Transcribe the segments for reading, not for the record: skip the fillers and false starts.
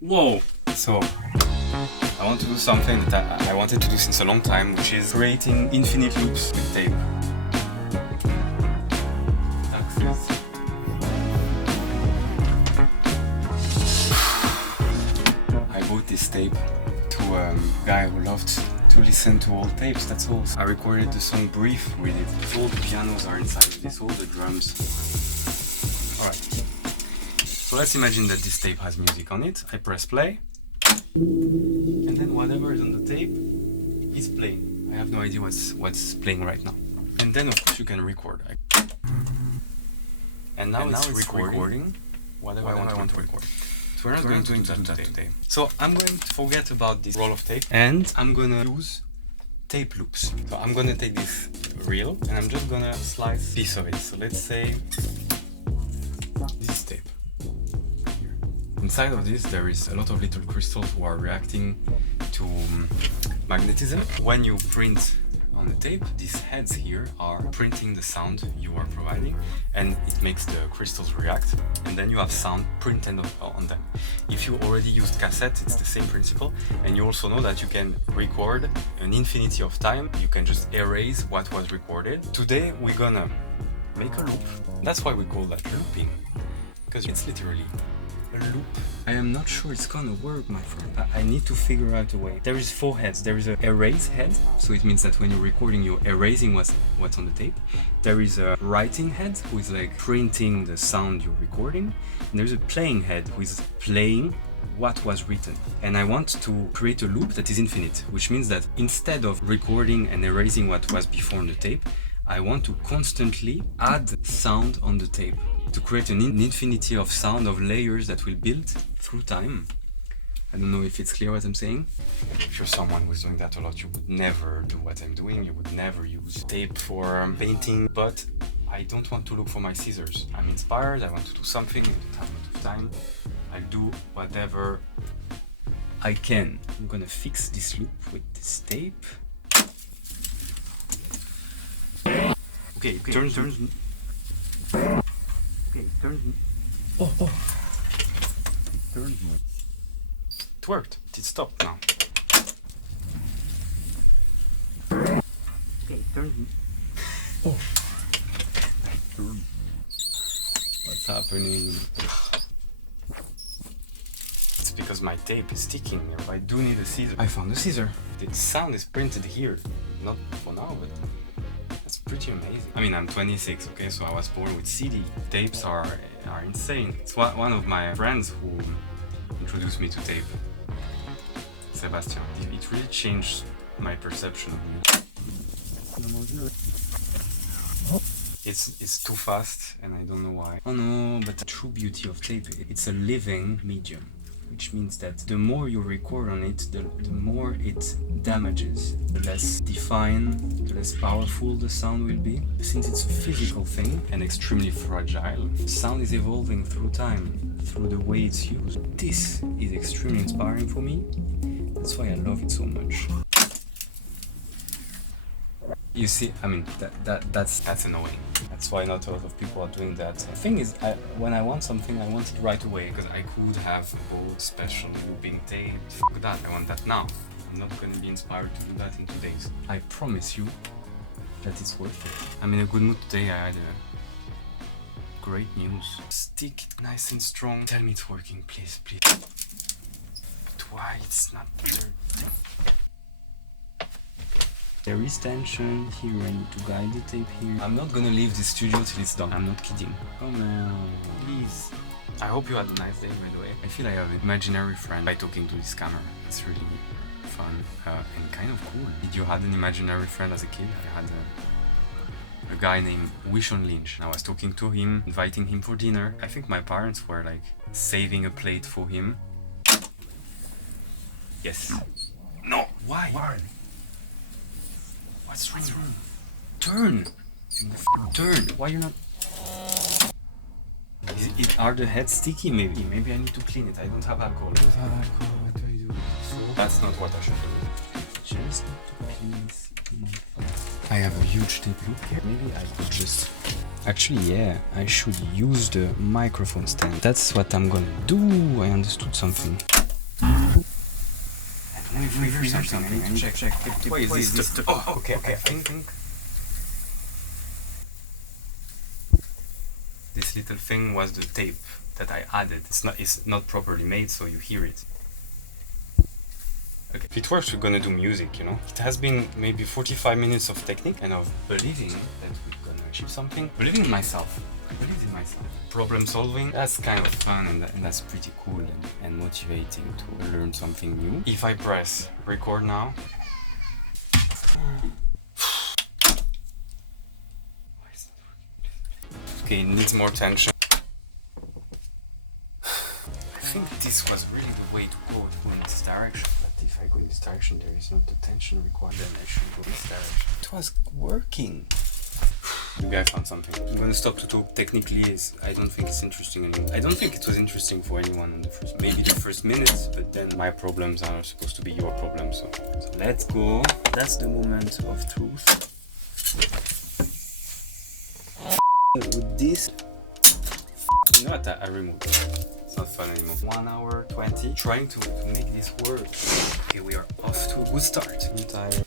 Whoa! So, I want to do something that I wanted to do since a long time, which is creating infinite loops with tape. I bought this tape to a guy who loved to listen to old tapes, that's all. I recorded the song Brief with it. All the pianos are inside of this, all the drums. Alright. So let's imagine that this tape has music on it. I press play. And then whatever is on the tape is playing. I have no idea what's playing right now. And then of course you can record. And now it's recording whatever I want to record. So we're not going to do that today. So I'm going to forget about this roll of tape and I'm gonna use tape loops. So I'm gonna take this reel and I'm just gonna slice a piece of it. So let's say this tape. Here. Inside of this there is a lot of little crystals who are reacting to magnetism. When you print on the tape, these heads here are printing the sound you are providing and it makes the crystals react and then you have sound printed on them. If you already used cassette, it's the same principle, and you also know that you can record an infinity of time. You can just erase what was recorded. Today we're gonna make a loop. That's why we call that looping, because it's literally a loop. I am not sure it's gonna work, my friend. I need to figure out a way. There is 4 heads. There is an erase head, so it means that when you're recording, you're erasing what's on the tape. There is a writing head, who is like printing the sound you're recording. And there's a playing head, who is playing what was written. And I want to create a loop that is infinite, which means that instead of recording and erasing what was before on the tape, I want to constantly add sound on the tape, to create an infinity of sound, of layers that will build through time. I don't know if it's clear what I'm saying. If you're someone who's doing that a lot, you would never do what I'm doing. You would never use tape for painting, but I don't want to look for my scissors. I'm inspired, I want to do something, I don't have a lot of time. I'll do whatever I can. I'm gonna fix this loop with this tape. Okay, turns. Okay, it turns. Oh. It turns. It worked. It stopped now. Okay, it turns. Oh. What's happening? It's because my tape is sticking. I do need a scissor. I found a scissor. The sound is printed here. Not for now, but that's pretty amazing. I mean, I'm 26, okay, so I was born with CD. Tapes are insane. It's one of my friends who introduced me to tape, Sebastian. It really changed my perception of music. It's too fast and I don't know why. Oh no, but the true beauty of tape, it's a living medium, which means that the more you record on it, the more it damages. The less defined, the less powerful the sound will be. Since it's a physical thing and extremely fragile, sound is evolving through time, through the way it's used. This is extremely inspiring for me. That's why I love it so much. You see, I mean, that's annoying. That's why not a lot of people are doing that. The thing is, when I want something, I want it right away, because I could have bought special looping tape. Fuck that, I want that now. I'm not going to be inspired to do that in 2 days. I promise you that it's worth it. I'm in a good mood today. I had great news. Stick it nice and strong. Tell me it's working, please, please. But why it's not there? There is tension here, I need to guide the tape here. I'm not gonna leave the studio till it's done. I'm not kidding. Come on, please. I hope you had a nice day, by the way. I feel I have an imaginary friend by talking to this camera. It's really fun and kind of cool. Did you have an imaginary friend as a kid? I had a guy named Wishon Lynch. I was talking to him, inviting him for dinner. I think my parents were like saving a plate for him. Yes. No! Why? What's wrong? Turn! Turn! Why you're not... Are the heads sticky maybe? Maybe I need to clean it. I don't have alcohol. What do I do? So that's not what I should do. Just need to clean this. I have a huge tape loop here. Maybe I could just... Actually, yeah, I should use the microphone stand. That's what I'm gonna do. I understood something. freeze or something. I need to check. Why is this? Oh, okay. I think this little thing was the tape that I added. It's not properly made, so you hear it. Okay. If it works, we're gonna do music, you know? It has been maybe 45 minutes of technique and of believing that we're gonna achieve something. Believing in myself. I believe in myself. Problem solving, that's kind of fun and that's pretty cool and motivating to learn something new. If I press record now, okay, it needs more tension. I think this was really the way to go in this direction. But if I go in this direction, there is not the tension required, then I should go this direction. It was working. Maybe I found something. I'm gonna stop to talk. Technically, I don't think it's interesting anymore. I don't think it was interesting for anyone in maybe the first minutes, but then my problems are supposed to be your problems. So let's go. That's the moment of truth. With this, you know what? I removed it. It's not fun anymore. 1 hour 20 trying to make this work. Okay, we are off to a good start. I'm tired.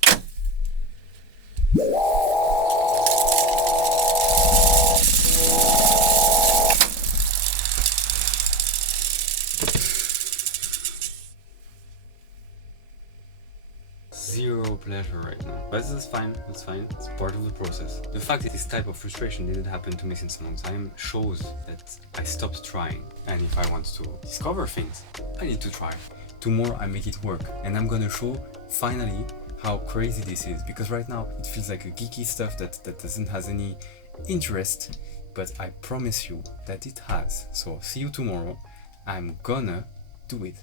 Zero pleasure right now. But this is fine, it's fine, it's part of the process. The fact that this type of frustration didn't happen to me since a long time shows that I stopped trying. And if I want to discover things, I need to try. Tomorrow I make it work. And I'm gonna show, finally, how crazy this is. Because right now, it feels like a geeky stuff that doesn't have any interest. But I promise you that it has. So see you tomorrow. I'm gonna do it.